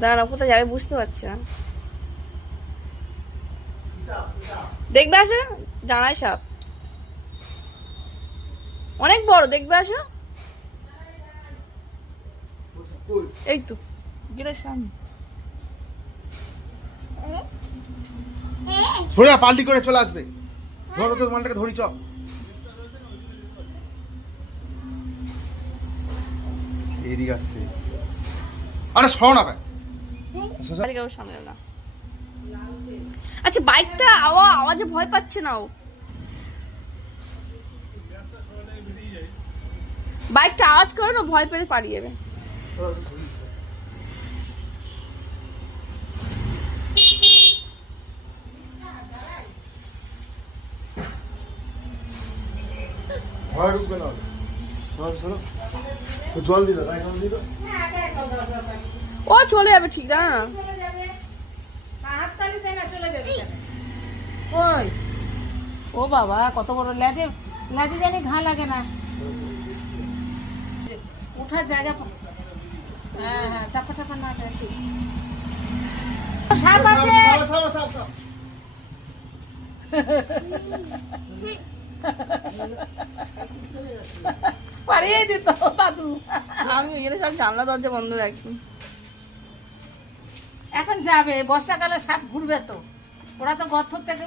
দাঁড়া, কোথায় যাবে বুঝতে পারছি না। দেখবে আসো, জানাই সাপ অনেক বড়, দেখবে আসো। এই তো গেটের সামনে। সোজা পাল্টি করে চলে আসবে। ধরো তো মালটাকে, ধরি চ। এদিকে আসছে। আরে সরো না ভাই। সামনে না। আচ্ছা বাইকটা আওয়াজে ভয় পাচ্ছে না ও। বাইকটা আওয়াজ করে না, ভয় পেয়ে পালিয়ে যাবে। ভয় ঢুকবে না। চলো জল দিল, জল দিল। ও চলে যাবে, ঠিক জানো না। ও বাবা, কত বড় লেজে, লেজে জানি ঘা লাগে না, উঠার জায়গা। হ্যাঁ হ্যাঁ, চাপা চাপা না ঠিক। সাপ আছে। পারিয়ে দিত দাদু। আমি এখানে সব জানলা দরজা বন্ধ রাখি। এখন যাবে, বর্ষাকালে সাপ ঘুরবে তো, ওরা তো গর্ত থেকে